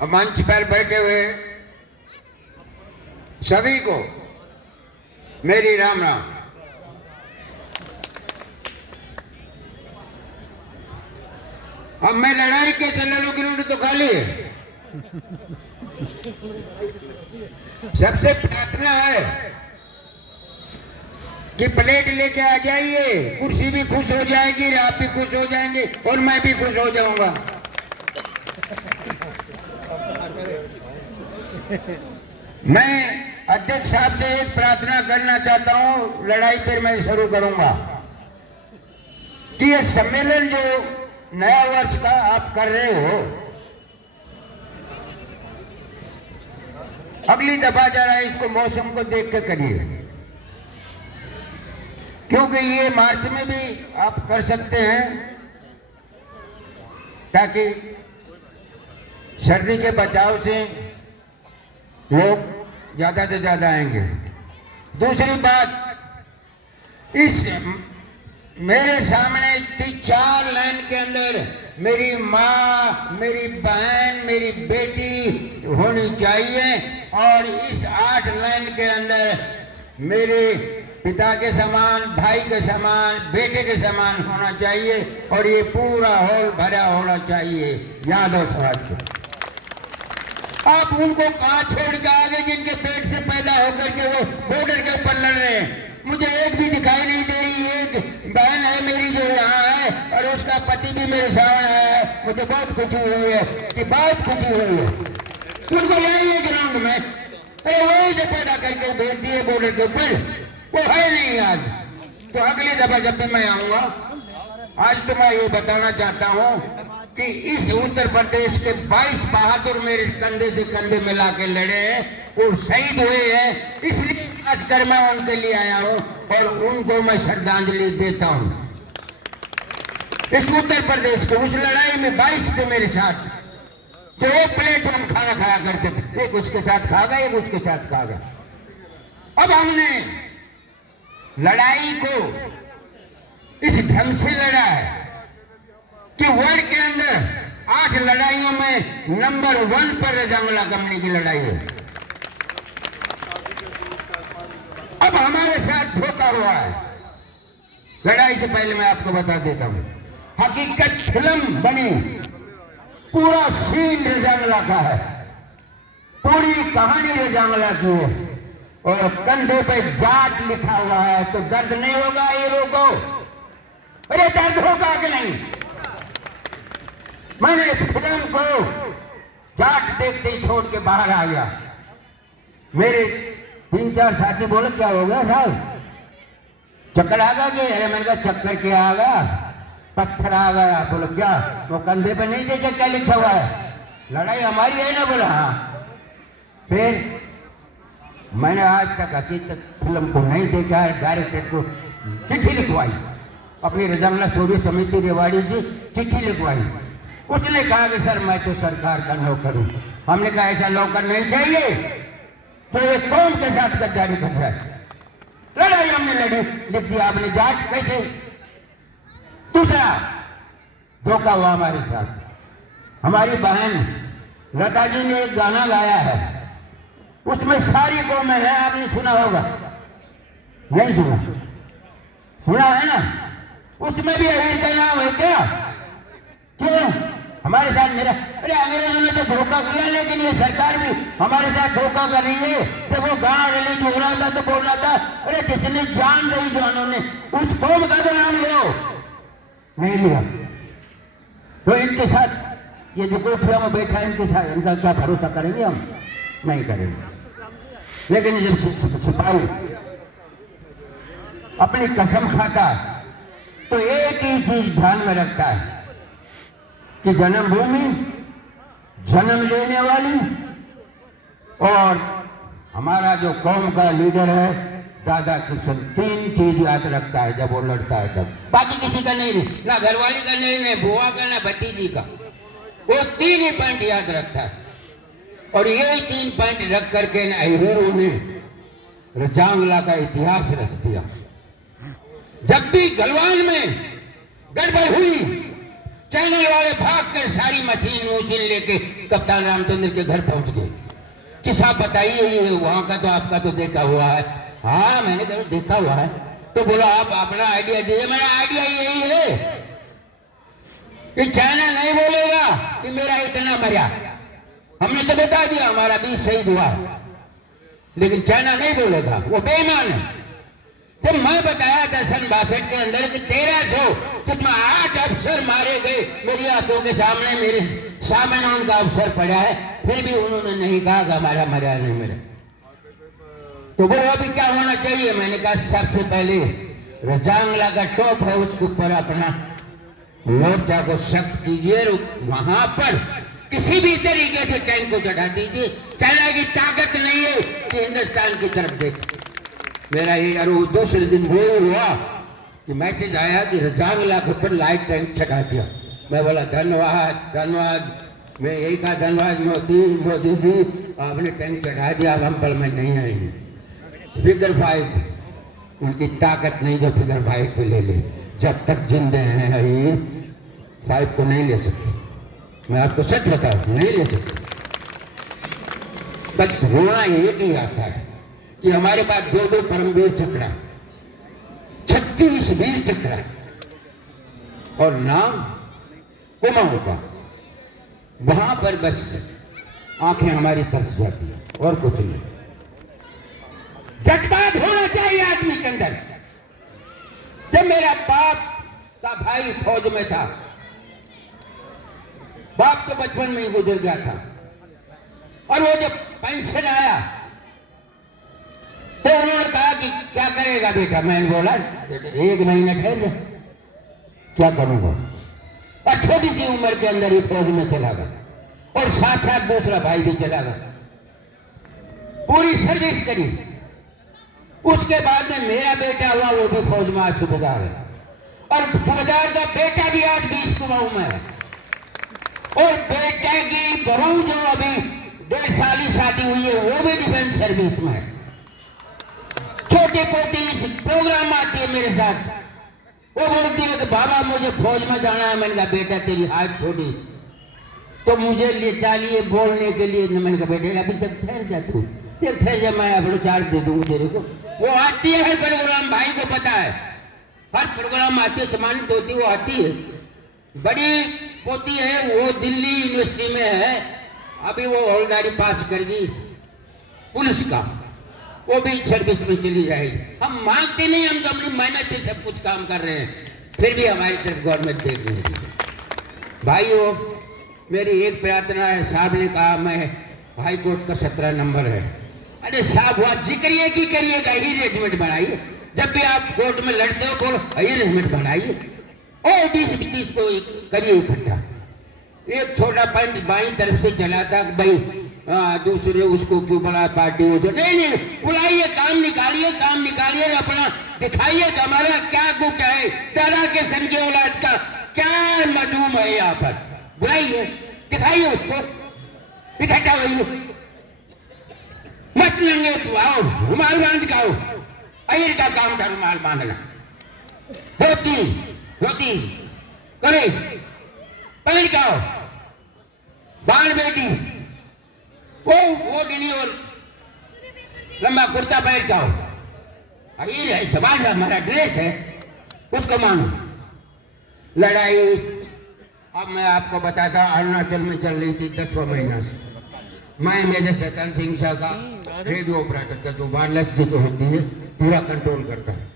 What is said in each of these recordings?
और मंच पर बैठे हुए सभी को मेरी राम राम। अब मैं लड़ाई के चैनलों की रोटी तो खाली है। सबसे प्रार्थना है कि प्लेट लेके आ जाइए, कुर्सी भी खुश हो जाएगी, आप भी खुश हो जाएंगे और मैं भी खुश हो जाऊंगा। मैं अध्यक्ष साहब से एक प्रार्थना करना चाहता हूं, लड़ाई फिर मैं शुरू करूंगा कि ये सम्मेलन जो नया वर्ष का आप कर रहे हो, अगली दफा जरा इसको मौसम को देख के करिए, क्योंकि ये मार्च में भी आप कर सकते हैं ताकि सर्दी के बचाव से लोग ज्यादा से ज्यादा आएंगे। दूसरी बात, इस मेरे सामने इतनी 4 लाइन के अंदर मेरी माँ, मेरी बहन, मेरी बेटी होनी चाहिए और इस 8 लाइन के अंदर मेरे पिता के समान, भाई के समान, बेटे के समान होना चाहिए और ये पूरा हॉल भरा होना चाहिए। यादव समाज को आप उनको कहाँ छोड़ के आगे जिनके पेट से पैदा होकर के वो बॉर्डर के ऊपर लड़ रहे हैं। मुझे एक भी दिखाई नहीं दे रही। एक बहन है मेरी जो यहाँ है और उसका पति भी मेरे सामने है। मुझे बहुत खुशी हुई है कि बहुत खुशी हुई है। उनको लाइए ग्राउंड में, अरे वही से पैदा करके भेज दिए बॉर्डर के ऊपर, वो है नहीं आज। तो अगली दफा जब भी मैं आऊंगा, आज तो मैं ये बताना चाहता हूँ कि इस उत्तर प्रदेश के 22 बहादुर मेरे कंधे से कंधे मिला के लड़े हैं, वो शहीद हुए हैं, इसलिए खासकर मैं उनके लिए आया हूं और उनको मैं श्रद्धांजलि देता हूं। इस उत्तर प्रदेश के उस लड़ाई में 22 थे मेरे साथ, जो एक प्लेट पर हम खाना खाया करते थे, एक उसके साथ खा गया, एक उसके साथ खा गया। अब हमने लड़ाई को इस ढंग से लड़ा है कि वर्ल्ड के अंदर 8 लड़ाइयों में नंबर 1 पर रजामला कंपनी की लड़ाई है। अब हमारे साथ धोखा हुआ है। लड़ाई से पहले मैं आपको बता देता हूं, हकीकत फिल्म बनी, पूरा सीन रजामला का है, पूरी कहानी रजामला की है और कंधे पे जाट लिखा हुआ है। तो दर्द नहीं होगा ये रोको? अरे दर्द होगा कि नहीं? मैंने फिल्म को जाट देखते ही छोड़ के बाहर आ गया। मेरे 3-4 साथी बोले क्या हो गया साहब, चक्कर आ गया? अरे मैंने कहा चक्कर क्या आ गया, पत्थर आ गया। बोलो क्या? वो कंधे पे नहीं देखा क्या लिखा हुआ है, लड़ाई हमारी है ना? बोला हाँ। फिर मैंने आज तक हकीकत फिल्म को नहीं देखा है, डायरेक्टर को चिट्ठी लिखवाई, अपनी रजामला शौर्य समिति रेवाड़ी से चिट्ठी लिखवाई। उसने कहा कि सर मैं तो सरकार का नौकर हूं। हमने कहा ऐसा नौकर नहीं चाहिए तो ये कौन के साथ गद्दारी कर रहा है? लड़ाई हमने लड़ी, लिख दिया आपने जाट कैसे? दूसरा धोखा हुआ हमारे साथ। हमारी बहन लता जी ने एक गाना गाया है, उसमें सारी कौमें हैं, आपने सुना होगा? नहीं सुना? सुना है ना? उसमें भी अहीर का नाम है क्या? क्यों हमारे साथ मेरा? अरे अंग्रेजों ने तो धोखा किया, लेकिन ये सरकार भी हमारे साथ धोखा कर रही है। जब वो गाना रिलीज हो रहा था तो बोल रहा था अरे जिसने जान रही जानों ने उस कौम का तो नाम लो, नहीं लिया। तो इनके साथ ये जो कोठिया में बैठा है, इनके साथ इनका क्या भरोसा करेंगे हम? नहीं करेंगे। लेकिन जब सिपाही अपनी कसम खाता तो एक ही चीज ध्यान में रखता है कि जन्मभूमि, जन्म लेने वाली और हमारा जो कौम का लीडर है दादा किशन, 3 चीज याद रखता है जब वो लड़ता है तब। बाकी किसी का नहीं, ना घरवाली का नहीं, ना बुआ का, ना भतीजी का। वो 3 ही पॉइंट याद रखता है और यही 3 पॉइंट रख करके अहीरों ने रजामला का इतिहास रच दिया। जब भी गलवान में गड़बड़ हुई चैनल वाले भाग कर सारी मशीन लेके कप्तान रामचंद्र के घर पहुंच गए कि साहब बताइए ये वहां का तो आपका तो देखा हुआ है। हाँ मैंने कहा देखा हुआ है। तो बोला आप अपना आइडिया दीजिए। मेरा आइडिया यही है कि चैनल नहीं बोलेगा कि मेरा इतना मरा। हमने तो बता दिया हमारा 20 शहीद हुआ, लेकिन चाइना नहीं बोलेगा, वो बेईमान है। जब मैं बताया था सन 62 के अंदर कि 1300 जिसमें 8 अफसर मारे गए मेरी आंखों के सामने, मेरे सामने उनका अफसर पड़ा है, फिर भी उन्होंने नहीं कहा कि हमारा मरा नहीं मरा। तो बोलो अभी क्या होना चाहिए? मैंने कहा सबसे पहले रजांगला का टॉप है उसके ऊपर अपना मोर्चा को सख्त कीजिए, वहां पर किसी भी तरीके से टैंक को चढ़ा दीजिए। चाइना की ताकत नहीं है कि हिंदुस्तान की तरफ देखे। मेरा ये और दूसरे दिन वो हुआ कि मैसेज आया कि रजांगला के ऊपर लाइट टैंक चढ़ा दिया। मैं बोला धन्यवाद धन्यवाद, मैं यही कहा धन्यवाद मोदी जी, आपने टैंक चढ़ा दिया, अब हम पल में नहीं आएंगे। फिगर 5 उनकी ताकत नहीं जो फिगर 5 पे ले ले। जब तक जिंदे हैं ये 5 को नहीं ले सकते। मैं आपको सच बताऊं नहीं ले सकते। बस रोना एक ही आता है कि हमारे पास 2 परमवीर चक्र, 36 वीर चक्र और नाम कुमाऊं का। वहां पर बस आंखें हमारी तरस जाती है और कुछ नहीं। जज्बात होना चाहिए आदमी के अंदर। जब मेरा बाप का भाई फौज में था, बाप तो बचपन में ही गुजर गया था, और वो जब पेंशन आया तो उन्होंने कहा कि क्या करेगा बेटा? मैंने बोला 1 महीना ठहर जा, क्या करूंगा। और छोटी सी उम्र के अंदर ही फौज में चला गया और साथ साथ दूसरा भाई भी चला गया, पूरी सर्विस करी। उसके बाद में मेरा बेटा हुआ, वो भी फौज में आज सूबेदार है, और सूबेदार का बेटा भी आज 20 कुमाऊं में है, और बेटे की बहू जो अभी 1.5 साल ही शादी हुई है वो भी डिफेंस सर्विस में है। छोटी पोटी प्रोग्राम आती है मेरे साथ, वो बोलती है कि बाबा मुझे फौज में जाना है। मैंने कहा बेटा तेरी हाथ छोड़ी तो मुझे ले चाहिए बोलने के लिए। मैंने कहा बेटे अभी तक ठहर जा, तू ठहर जा, मैं अपना चार्ज दे दूंगा तेरे को। वो आती है हर प्रोग्राम, भाई को पता है, हर प्रोग्राम आती है, सम्मानित होती वो आती है। बड़ी पोती है वो दिल्ली यूनिवर्सिटी में है, अभी वो हौलदारी पास कर गई पुलिस का, वो भी सर्विस में चली जाएगी। हम मांगते नहीं, हम तो अपनी मेहनत से सब कुछ काम कर रहे हैं, फिर भी हमारी तरफ गवर्नमेंट देख रही है। भाइयों मेरी एक प्रार्थना है, साहब ने कहा मैं हाई कोर्ट का 17 नंबर है। अरे साहब हुआ जिक्रिए की करिएगा, ही रेजिमेंट बनाइए। जब भी आप कोर्ट में लड़ते हो बोलो ही रेजिमेंट बनाइए और 20-30 को करिए इकट्ठा। एक छोटा पंच बाई तरफ से चला था भाई दूसरे उसको क्यों बड़ा पार्टी हो जो नहीं बुलाइए, काम निकालिए अपना दिखाइए कि हमारा क्या गुट है, दादा के सन के औलाद का क्या मजूम है यहाँ पर। बुलाइए, दिखाइए उसको, इकट्ठा होइए, मत लेंगे तो आओ रुमाल बांध के आओ। अहिर का काम था रुमाल बांधना, धोती करे पहन के आओ, बाण बेटी वो गिनी और लंबा कुर्ता पहन के आओ। अहिर है, समाज हमारा ड्रेस है, उसको मानो। लड़ाई अब मैं आपको बताता, अरुणाचल में चल रही थी 10वां महीना से। मैं मेजर शैतान सिंह शाह का रेडियो ऑपरेटर का जो वायरलेस जो होती है पूरा कंट्रोल करता है।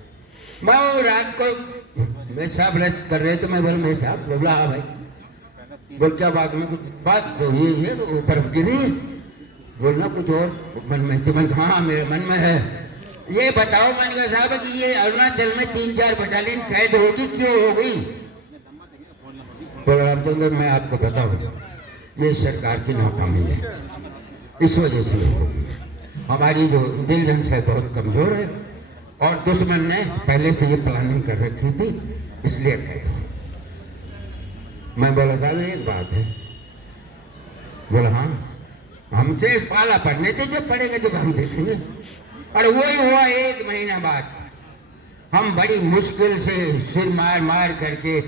मैं वो रात को मैं साहब रेस्ट कर रहे थे, मैं बोला मैं साहब, बोला हाँ भाई, बोल क्या बात में? कुछ बात तो ये है वो बर्फ गिरी, बोलना कुछ और मन में। तो मन हाँ मेरे मन में है, ये बताओ। मैंने कहा साहब कि ये अरुणाचल में 3-4 बटालियन कैद होगी, क्यों हो गई? रामचंद्र मैं आपको बताऊं, ये सरकार की नाकामी है, इस वजह से होगी। हमारी जो इंटेलिजेंस है बहुत कमजोर है, और दुश्मन ने पहले से ये प्लानिंग कर रखी थी, इसलिए कैद। मैं बोला साहब एक बात है, बोला हाँ हमसे पाला पड़ने थे, जो पड़ेगा जब हम देखेंगे। और वही हुआ 1 महीना बाद, हम बड़ी मुश्किल से सिर मार करके